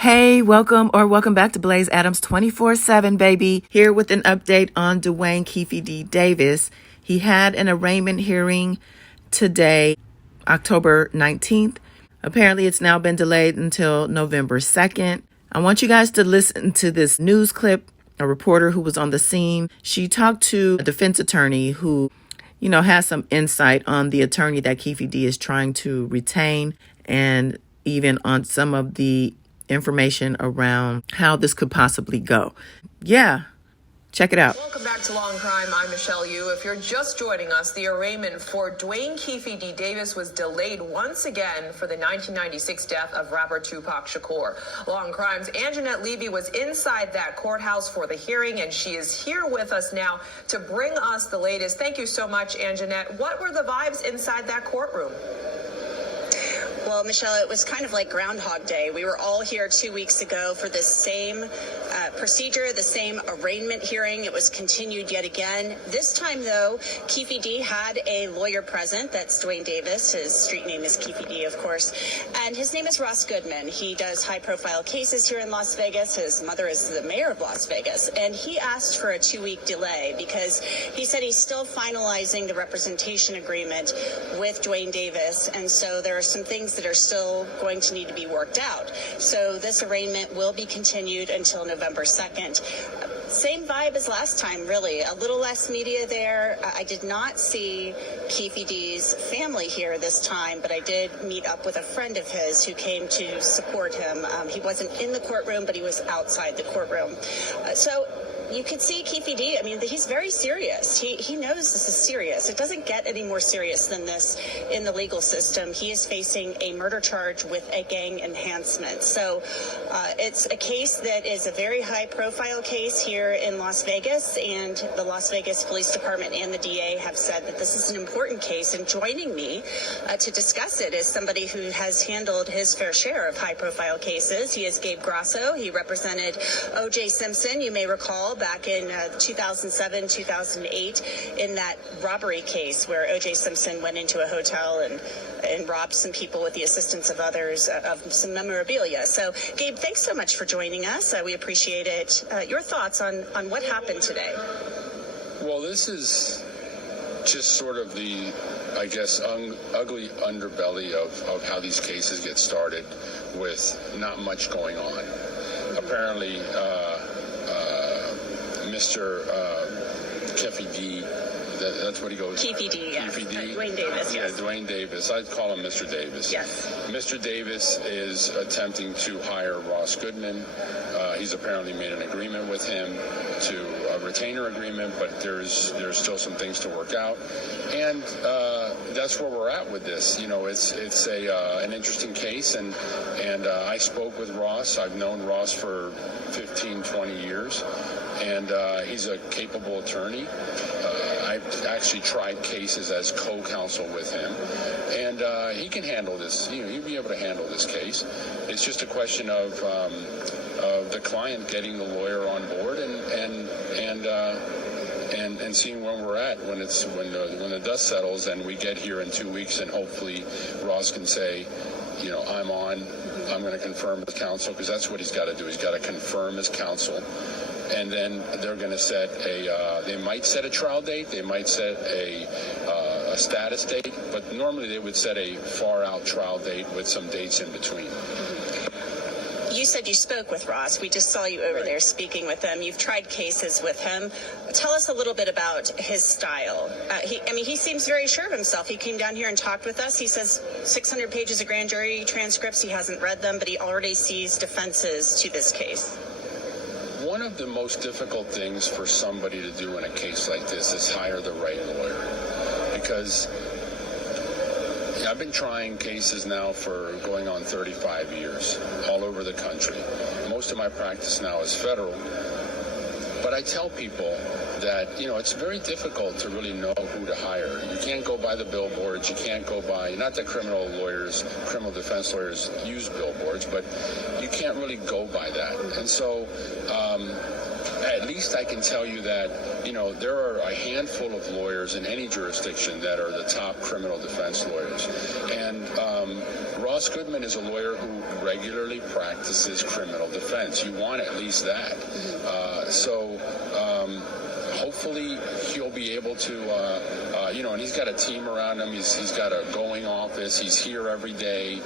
Hey, welcome back to Blaze Adams 24/7, baby. Here with an update on Dwayne Keefe D. Davis. He had an arraignment hearing today, October 19th. Apparently, it's now been delayed until November 2nd. I want you guys to listen to this news clip. A reporter who was on the scene, she talked to a defense attorney who, has some insight on the attorney that Keefe D is trying to retain, and even on some of the information around how this could possibly go. Yeah, check it out. Welcome back to Long Crime. I'm Michelle Yu. If you're just joining us, the arraignment for Dwayne Keefe D. Davis was delayed once again for the 1996 death of rapper Tupac Shakur. Long Crime's Anjanette Levy was inside that courthouse for the hearing, and she is here with us now to bring us the latest. Thank you so much, Anjanette. What were the vibes inside that courtroom? Well, Michelle, it was kind of like Groundhog Day. We were all here 2 weeks ago for this same procedure, the same arraignment hearing. It was continued yet again. This time, though, Keefe D had a lawyer present. That's Dwayne Davis. His street name is Keefe D, of course. And his name is Ross Goodman. He does high-profile cases here in Las Vegas. His mother is the mayor of Las Vegas. And he asked for a 2-week delay because he said he's still finalizing the representation agreement with Dwayne Davis. And so there are some things that are still going to need to be worked out. So this arraignment will be continued until November 2nd. Same vibe as last time, really. A little less media there. I did not see Keefe D's family here this time, but I did meet up with a friend of his who came to support him. He wasn't in the courtroom, but he was outside the courtroom. So you could see Keefe D. I mean, he's very serious. He knows this is serious. It doesn't get any more serious than this in the legal system. He is facing a murder charge with a gang enhancement. So it's a case that is a very high-profile case here in Las Vegas, and the Las Vegas Police Department and the DA have said that this is an important case. And joining me to discuss it is somebody who has handled his fair share of high-profile cases. He is Gabe Grasso. He represented O.J. Simpson, you may recall, back in 2007, 2008, in that robbery case where O.J. Simpson went into a hotel and robbed some people with the assistance of others of some memorabilia. So, Gabe, thanks so much for joining us. We appreciate it. Your thoughts on what happened today? Well, this is just sort of the, I guess, ugly underbelly of how these cases get started with not much going on. Apparently, Mr. Keefe D, that's what he goes by. Keefe D, yes. Keefe D. Dwayne Davis, Yeah, yes. Dwayne Davis. I'd call him Mr. Davis. Yes. Mr. Davis is attempting to hire Ross Goodman. He's apparently made an agreement with him to a retainer agreement, but there's still some things to work out. And that's where we're at with this. It's an interesting case, and I spoke with Ross. I've known Ross for 15, 20 years. And he's a capable attorney. I've actually tried cases as co-counsel with him, and he can handle this. He'll be able to handle this case. It's just a question of the client getting the lawyer on board and seeing where we're at when the dust settles and we get here in 2 weeks, and hopefully Ross can say, I'm going to confirm with counsel, because that's what he's got to do. He's got to confirm his counsel. And then they're going to set they might set a trial date, they might set a status date, but normally they would set a far-out trial date with some dates in between. You said you spoke with Ross. We just saw you over there speaking with him. You've tried cases with him. Tell us a little bit about his style. He seems very sure of himself. He came down here and talked with us. He says 600 pages of grand jury transcripts. He hasn't read them, but he already sees defenses to this case. One of the most difficult things for somebody to do in a case like this is hire the right lawyer, because I've been trying cases now for going on 35 years all over the country. Most of my practice now is federal, but I tell people that, it's very difficult to really know who to hire. You can't go by the billboards. You can't go by, not that criminal defense lawyers use billboards, but you can't really go by that. And so at least I can tell you that, there are a handful of lawyers in any jurisdiction that are the top criminal defense lawyers. And Ross Goodman is a lawyer who regularly practices criminal defense. You want at least that. Hopefully he'll be able to, and he's got a team around him. He's got a going office. He's here every day.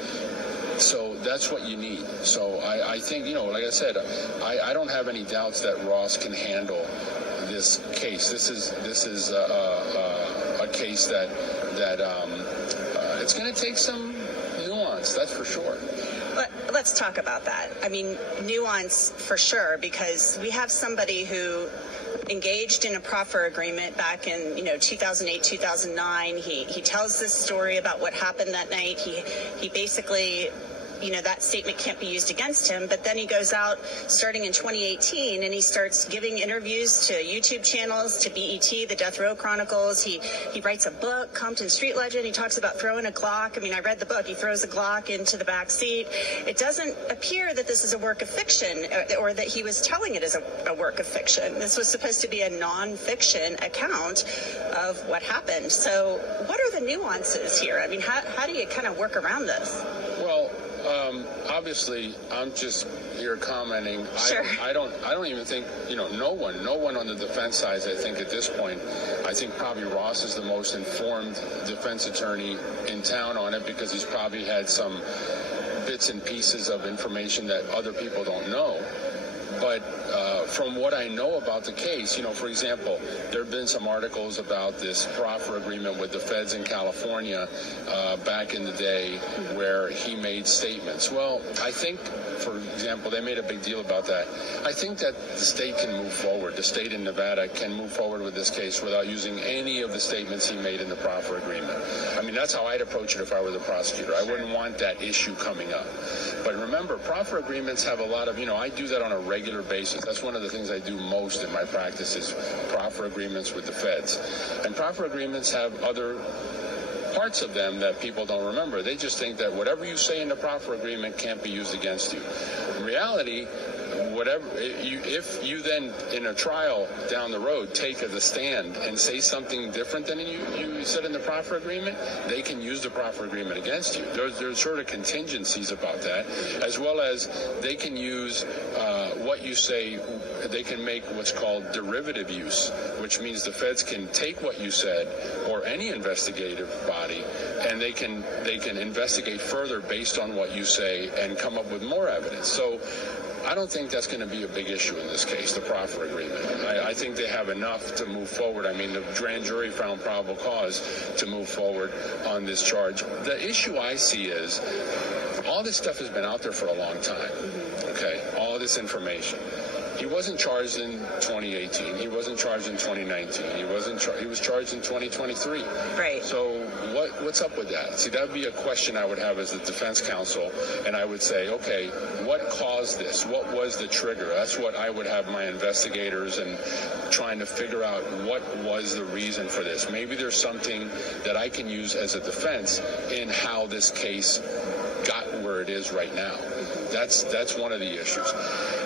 So that's what you need. So I think, like I said, I don't have any doubts that Ross can handle this case. This is a case that it's going to take some nuance, that's for sure. Let's talk about that. I mean, nuance for sure, because we have somebody who engaged in a proffer agreement back in 2008, 2009. He tells this story about what happened that night. He basically, that statement can't be used against him, but then he goes out starting in 2018 and he starts giving interviews to YouTube channels, to BET, the Death Row Chronicles. He writes a book, Compton Street Legend. He talks about throwing a Glock. I mean, I read the book. He throws a Glock into the back seat. It doesn't appear that this is a work of fiction, or that he was telling it as a work of fiction. This was supposed to be a non-fiction account of what happened. So what are the nuances here? I mean, how do you kind of work around this? Well, obviously, I'm just here commenting. Sure. I don't even think, no one on the defense side, I think at this point, I think probably Ross is the most informed defense attorney in town on it, because he's probably had some bits and pieces of information that other people don't know. But from what I know about the case, for example, there have been some articles about this proffer agreement with the feds in California back in the day where he made statements. Well, I think, for example, they made a big deal about that. I think that the state can move forward. The state in Nevada can move forward with this case without using any of the statements he made in the proffer agreement. I mean, that's how I'd approach it if I were the prosecutor. I wouldn't want that issue coming up. But remember, proffer agreements have a lot of, I do that on a regular basis. That's one of the things I do most in my practice is proffer agreements with the feds. And proffer agreements have other parts of them that people don't remember. They just think that whatever you say in the proffer agreement can't be used against you. In reality, if you then in a trial down the road take the stand and say something different than you said in the proffer agreement, they can use the proffer agreement against you. There's sort of contingencies about that, as well as they can use what you say. They can make what's called derivative use, which means the feds can take what you said, or any investigative body, and they can investigate further based on what you say and come up with more evidence. So I don't think that's going to be a big issue in this case, the proffer agreement. I think they have enough to move forward. I mean, the grand jury found probable cause to move forward on this charge. The issue I see is all this stuff has been out there for a long time, okay, all this information. He wasn't charged in 2018. He wasn't charged in 2019. He was charged in 2023. Right. So what's up with that? See, that would be a question I would have as the defense counsel, and I would say, okay, what caused this? What was the trigger? That's what I would have my investigators and trying to figure out what was the reason for this. Maybe there's something that I can use as a defense in how this case got where it is right now. That's one of the issues.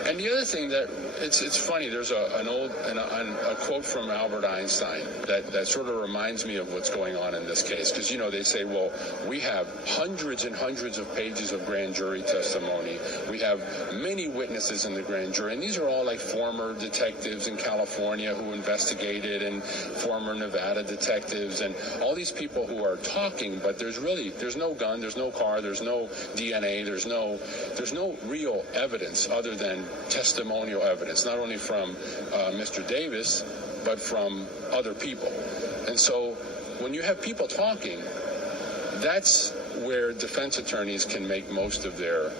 And the other thing that it's funny, there's a quote from Albert Einstein that sort of reminds me of what's going on in this case. Because, they say, well, we have hundreds and hundreds of pages of grand jury testimony. We have many witnesses in the grand jury. And these are all like former detectives in California who investigated, and former Nevada detectives, and all these people who are talking. But there's no gun, there's no car, there's no DNA, there's no real evidence other than testimonial evidence, not only from Mr. Davis, but from other people. And so when you have people talking, that's where defense attorneys can make most of their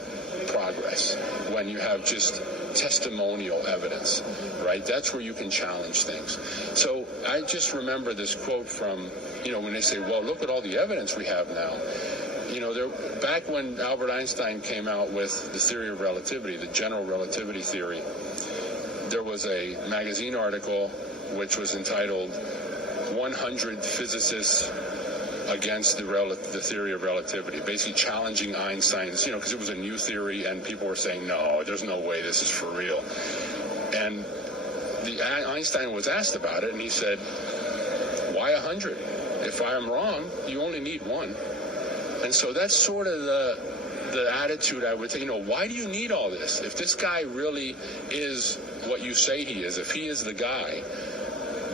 progress. When you have just testimonial evidence, right? That's where you can challenge things. So I just remember this quote from, when they say, well, look at all the evidence we have now. Back when Albert Einstein came out with the theory of relativity, the general relativity theory, there was a magazine article which was entitled 100 Physicists Against the Theory of Relativity, basically challenging Einstein's, because it was a new theory and people were saying, no, there's no way this is for real. And Einstein was asked about it, and he said, why 100? If I am wrong, you only need one. And so that's sort of the attitude I would say, why do you need all this? If this guy really is what you say he is, if he is the guy,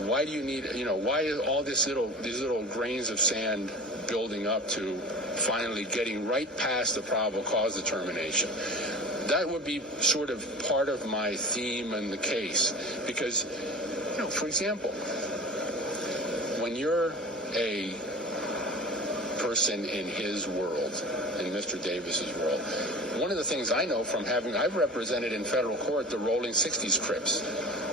why do you need, why is all these little grains of sand building up to finally getting right past the probable cause determination? That would be sort of part of my theme in the case. Because, for example, when you're a person in his world, in Mr. Davis's world, one of the things I know from I've represented in federal court the Rolling 60s Crips.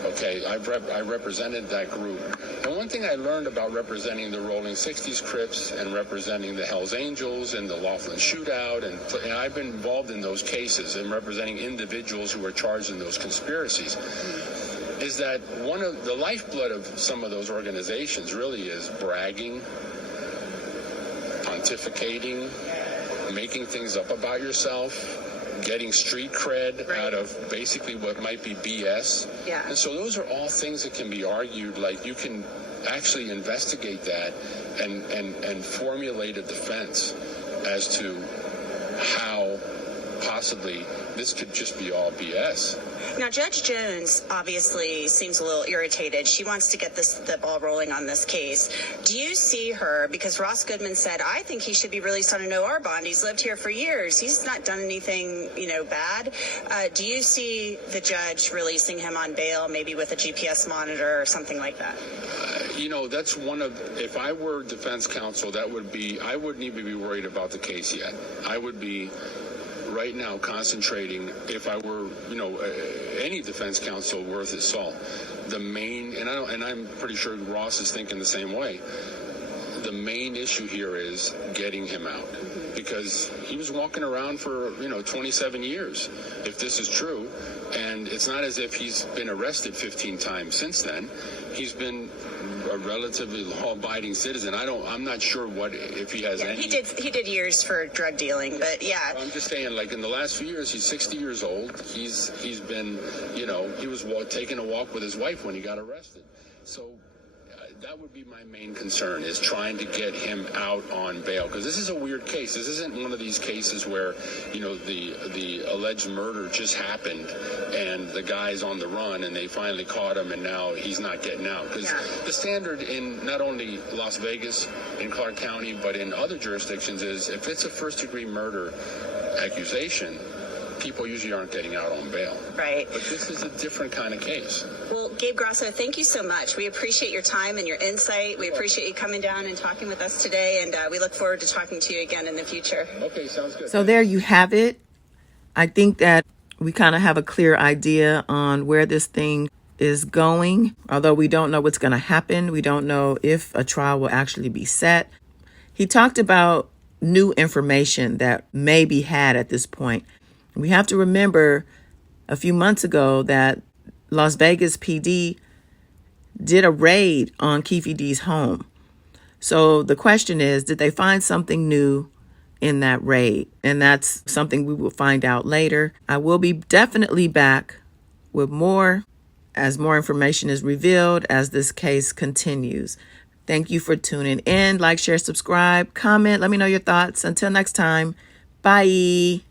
Okay, I represented that group. And one thing I learned about representing the Rolling 60s Crips and representing the Hells Angels and the Laughlin Shootout, and I've been involved in those cases and representing individuals who were charged in those conspiracies, is that one of the lifeblood of some of those organizations really is bragging, pontificating, making things up about yourself, getting street cred out of basically what might be BS. Yeah. And so those are all things that can be argued, like you can actually investigate that and formulate a defense as to how possibly this could just be all BS. Now, Judge Jones obviously seems a little irritated. She wants to get the ball rolling on this case. Do you see her, because Ross Goodman said, I think he should be released on an OR bond. He's lived here for years. He's not done anything, bad. Do you see the judge releasing him on bail, maybe with a GPS monitor or something like that? That's one of, if I were defense counsel, I wouldn't even be worried about the case yet. I would be right now concentrating, if I were, any defense counsel worth his salt, the main, and I'm pretty sure Ross is thinking the same way, the main issue here is getting him out. Because he was walking around for, 27 years, if this is true. And it's not as if he's been arrested 15 times since then. He's been a relatively law-abiding citizen. I'm not sure if he has any. He did years for drug dealing, but yeah. I'm just saying, like in the last few years, he's 60 years old. He's been, he was taking a walk with his wife when he got arrested. So that would be my main concern, is trying to get him out on bail, because this is a weird case. This isn't one of these cases where, the alleged murder just happened and the guy's on the run and they finally caught him and now he's not getting out. Because the standard in not only Las Vegas, in Clark County, but in other jurisdictions is if it's a first-degree murder accusation, people usually aren't getting out on bail. Right. But this is a different kind of case. Well, Gabe Grasso, thank you so much. We appreciate your time and your insight. We appreciate you coming down and talking with us today, and we look forward to talking to you again in the future. Okay, sounds good. So there you have it. I think that we kind of have a clear idea on where this thing is going. Although we don't know what's going to happen. We don't know if a trial will actually be set. He talked about new information that may be had at this point. We have to remember a few months ago that Las Vegas PD did a raid on Keefe D's home. So the question is, did they find something new in that raid? And that's something we will find out later. I will be definitely back with more as more information is revealed as this case continues. Thank you for tuning in. Like, share, subscribe, comment. Let me know your thoughts. Until next time, bye.